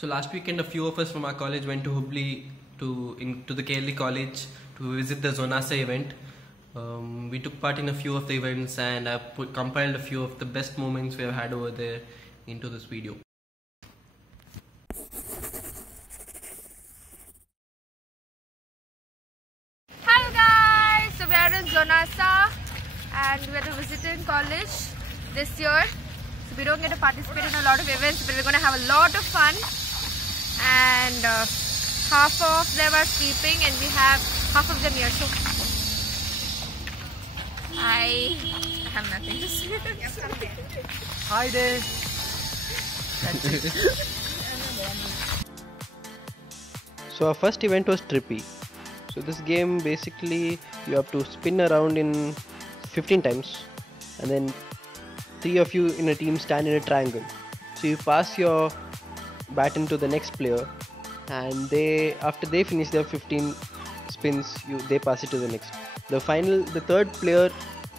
So last weekend, a few of us from our college went to Hubli to the Kale College to visit the Zonasa event. We took part in a few of the events, and I compiled a few of the best moments we have had over there into this video. Hello guys! So we are in Zonasa and we are the visiting college this year. So we don't get to participate in a lot of events, but we're going to have a lot of fun. And half of them are sleeping and we have half of them here. So I have nothing to say. Hi there! So our first event was Trippy. So this game basically you have to spin around in 15 times and then 3 of you in a team stand in a triangle. So you pass your baton to the next player and after they finish their 15 spins they pass it to the next. The third player,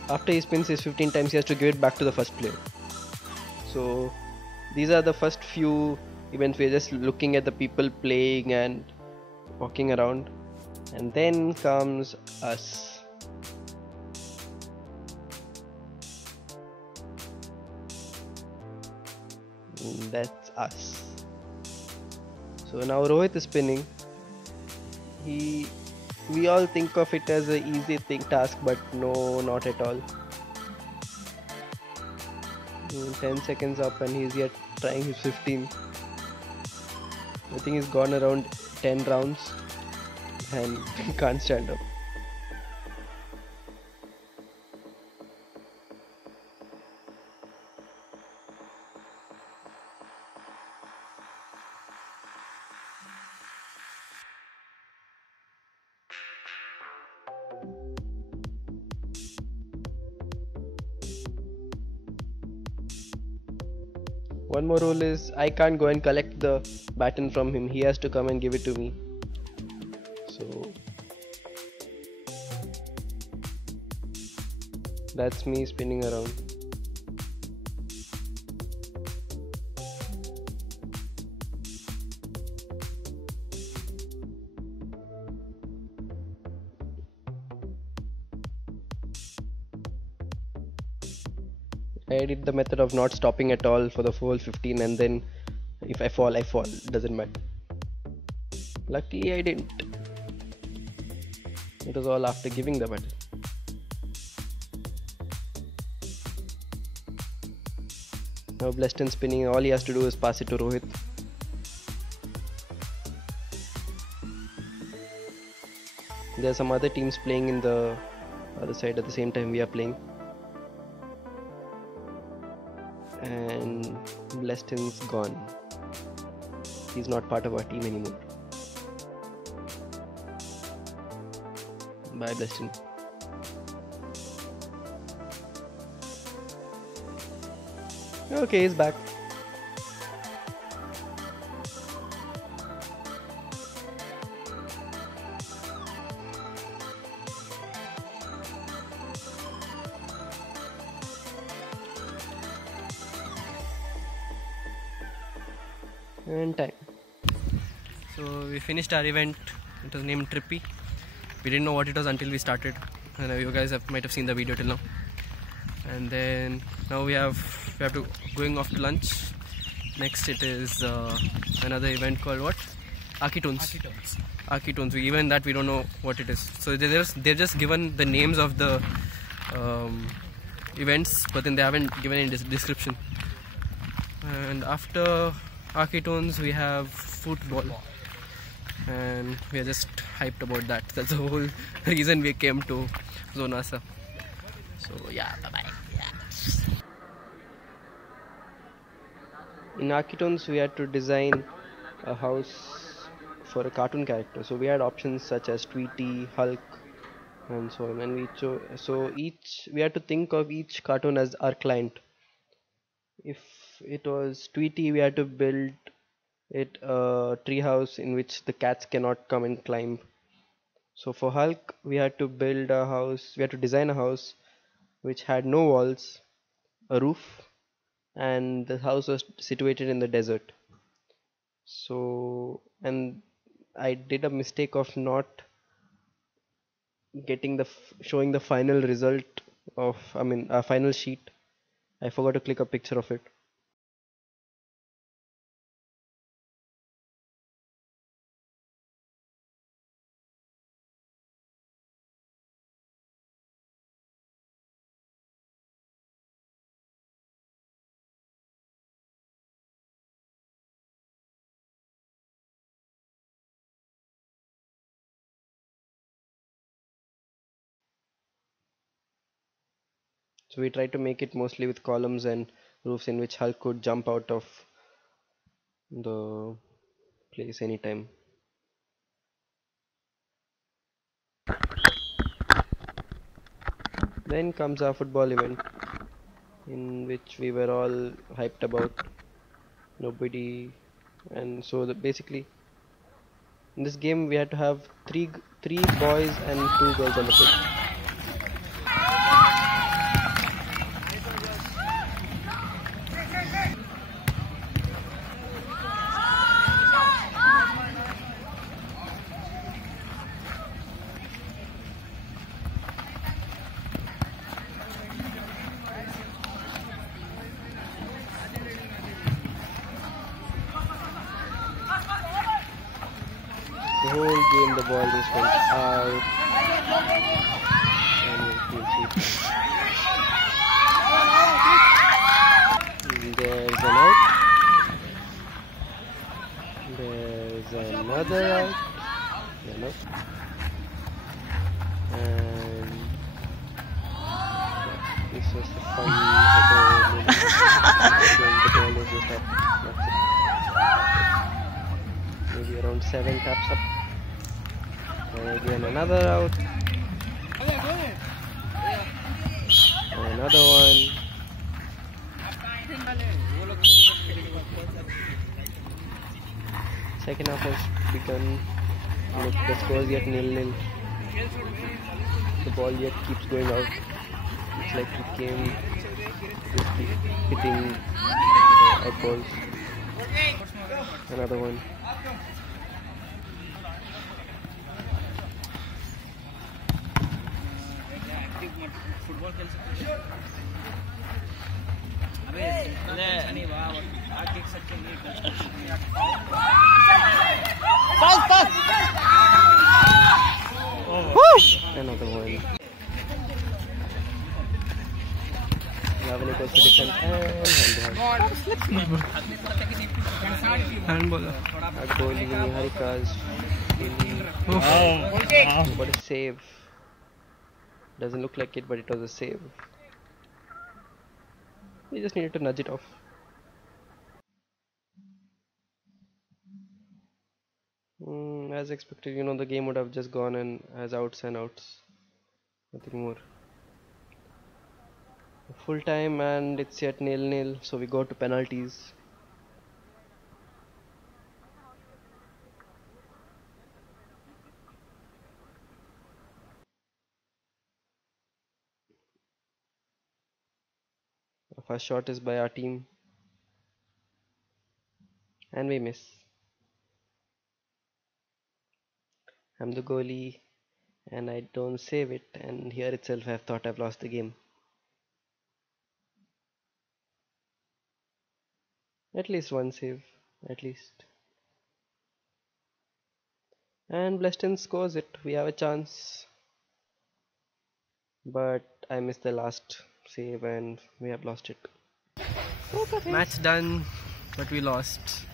after he spins his 15 times, he has to give it back to the first player. So these are the first few events. We're just looking at the people playing and walking around, and then comes us. That's us. So now Rohit is spinning. We all think of it as an easy task, but no, not at all. 10 seconds up and he's yet trying his 15. I think he's gone around 10 rounds and can't stand up. One more rule is I can't go and collect the baton from him. He has to come and give it to me. So that's me spinning around. I did the method of not stopping at all for the full 15, and then if I fall, I fall. Doesn't matter. Luckily I didn't. It was all after giving the baton. Now blessed and spinning, all he has to do is pass it to Rohit. There are some other teams playing in the other side at the same time we are playing. And Bleston's gone. He's not part of our team anymore. Bye, Bleston. Okay, he's back. And time. So we finished our event. It was named Trippy. We didn't know what it was until we started, and you guys might have seen the video till now. And then now we have to going off to lunch. Next it is another event called what? Architones. Even that we don't know what it is. So they're just given the names of the events, but then they haven't given any description. And after Architones we have football, and we are just hyped about that. That's the whole reason we came to Zonasa. So yeah, bye bye. Yeah. In Architones we had to design a house for a cartoon character. So we had options such as Tweety, Hulk, and so on. And we had to think of each cartoon as our client. If it was Tweety, we had to build it a tree house in which the cats cannot come and climb. So for Hulk, we had to design a house which had no walls, a roof, and the house was situated in the desert. So So, and I did a mistake of not getting showing the final result of, I mean, a final sheet. I forgot to click a picture of it. So we tried to make it mostly with columns and roofs in which Hulk could jump out of the place anytime. Then comes our football event, in which we were all hyped about. Nobody, and so basically in this game we had to have three boys and 2 girls on the pitch. The whole game the ball just went out, and you'll see there's an out, there's another out, and this was the fun the ball was just up. Maybe around 7 taps up. And again another out. And another one. Second half has begun. Look, the score is yet 0-0. The ball yet keeps going out. It's like it came, just keep hitting out balls. Another one. Football खेल सकते हैं अबे नहीं वाह आज देख सकते हैं another one. Leewardist position and handball. A goal in Harika's. What a save. Doesn't look like it, but it was a save. We just needed to nudge it off. As expected, you know, the game would have just gone and as outs and outs. Nothing more. Full time and it's yet 0-0, so we go to penalties. The first shot is by our team and we miss. I'm the goalie and I don't save it, and here itself I have thought I've lost the game. At least one save, at least. And Bleston scores it. We have a chance. But I missed the last save and we have lost it. Match done, but we lost.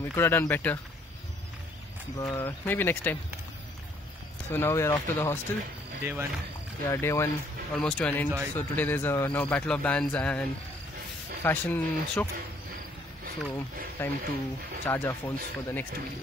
We could have done better, but maybe next time. So now we are off to the hostel. Day 1. Yeah, day 1 almost to an end. So today there's a now battle of bands and fashion show. So time to charge our phones for the next video.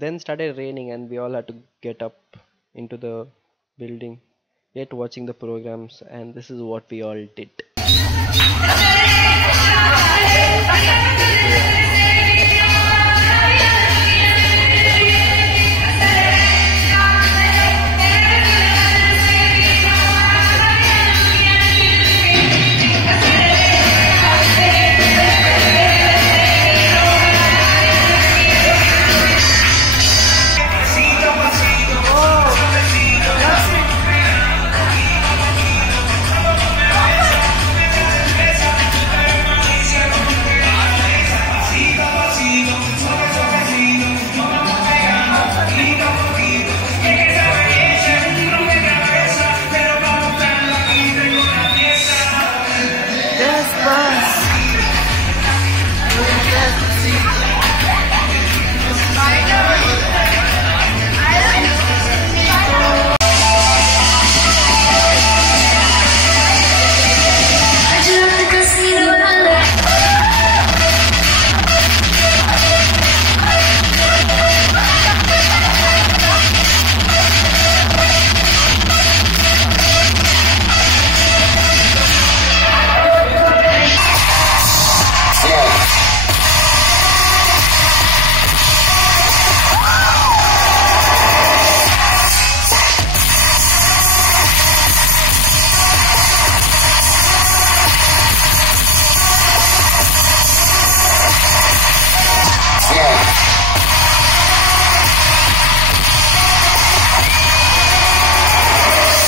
then started raining and we all had to get up into the building, yet watching the programs, and this is what we all did.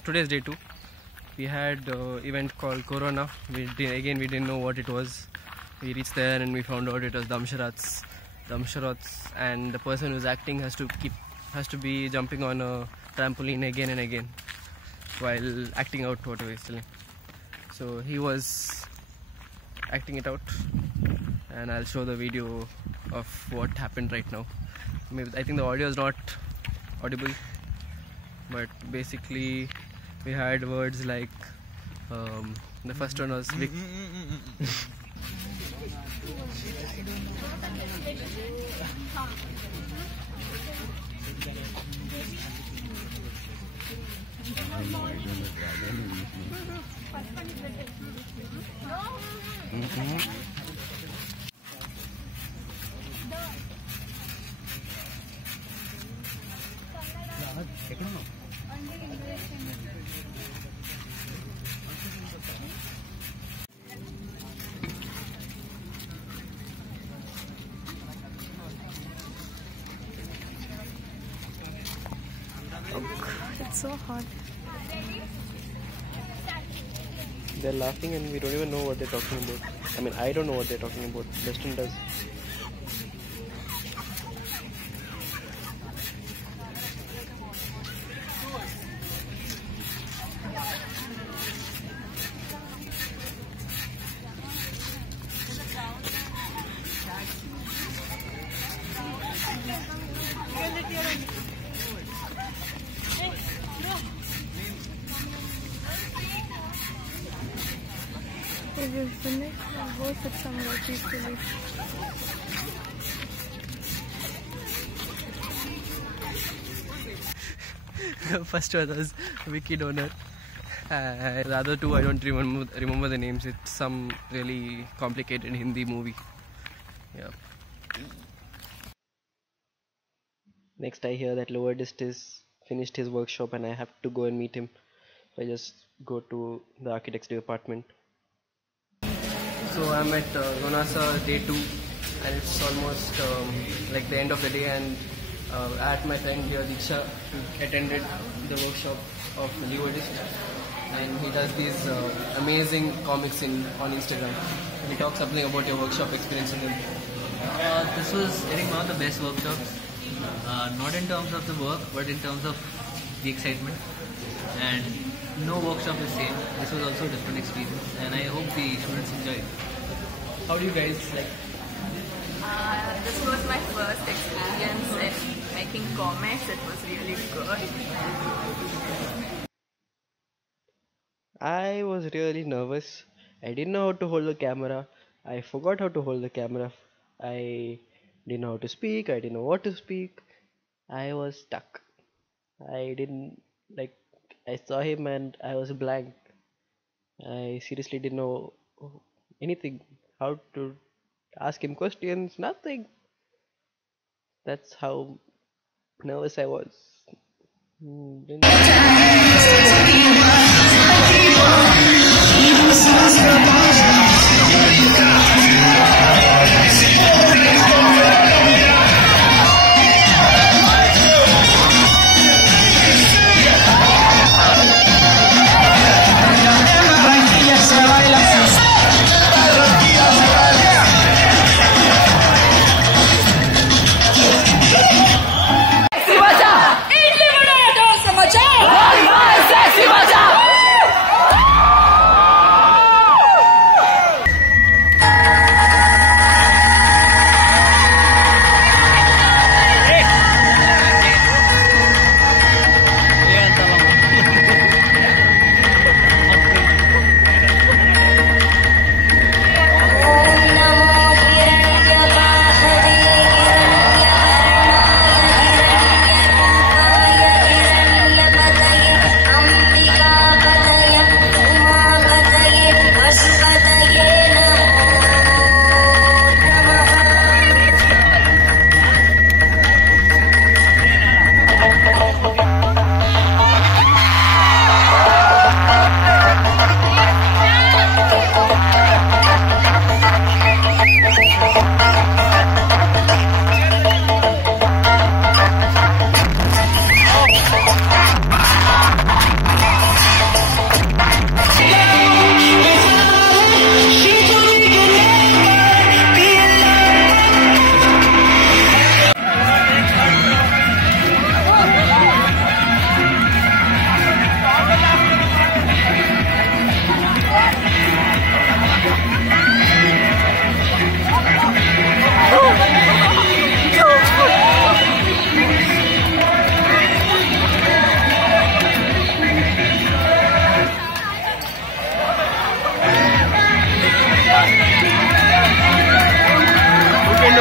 Today's day 2. We had event called Corona. We didn't know what it was. We reached there and we found out it was charades, and the person who's acting has to be jumping on a trampoline again and again while acting out whatever he's telling. So he was acting it out, and I'll show the video of what happened right now. I think the audio is not audible, but basically we had words like the first one was It's so hot. They're laughing and we don't even know what they're talking about. I mean, I don't know what they're talking about. Dustin does. If you finish, I'll go sit somewhere peacefully. First one was Wiki Donor. The other two I don't remember the names. It's some really complicated Hindi movie. Yeah. Next I hear that Leewardist is finished his workshop and I have to go and meet him. So I just go to the architect's department. So I'm at Zonasa day 2 and it's almost like the end of the day, and at my friend here Diksha attended the workshop of Leewardist, and he does these amazing comics on Instagram. Can you talk something about your workshop experience in them? This was, I think, one of the best workshops, not in terms of the work, but in terms of the excitement. And no workshop is same. This was also a different experience, and I hope the students enjoy it. How do you guys like? This was my first experience in making comics. It was really good. I was really nervous. I didn't know how to hold the camera. I forgot how to hold the camera. I didn't know how to speak. I didn't know what to speak. I was stuck. I didn't like. I saw him and I was blank. I seriously didn't know anything. How to ask him questions? Nothing. That's how nervous I was. Didn't-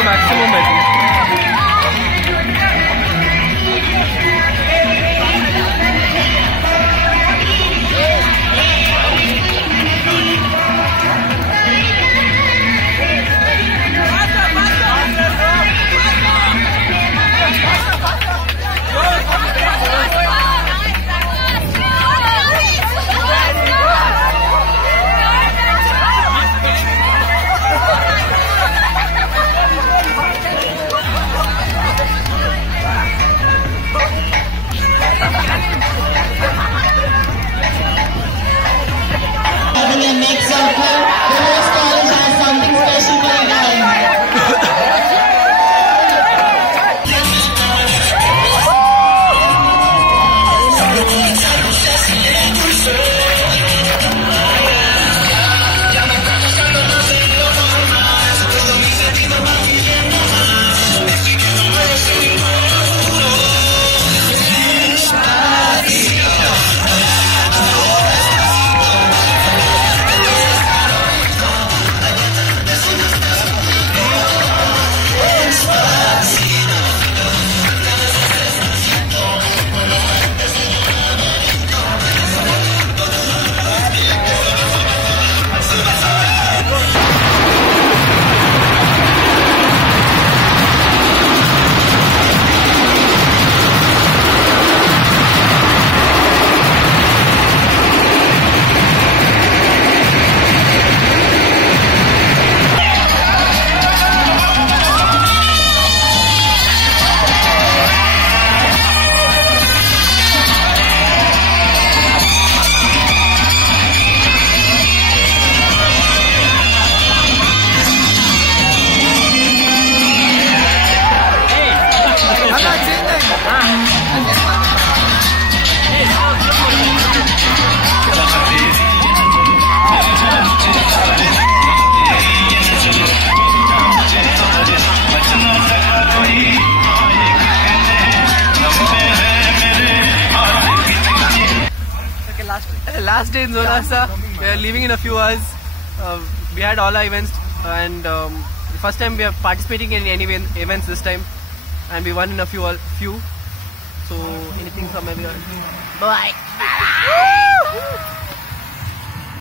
maximum, I think. Last day in Zonasa, we are leaving in a few hours. We had all our events and the first time we are participating in any events this time, and we won in a few. So anything from everyone? Bye.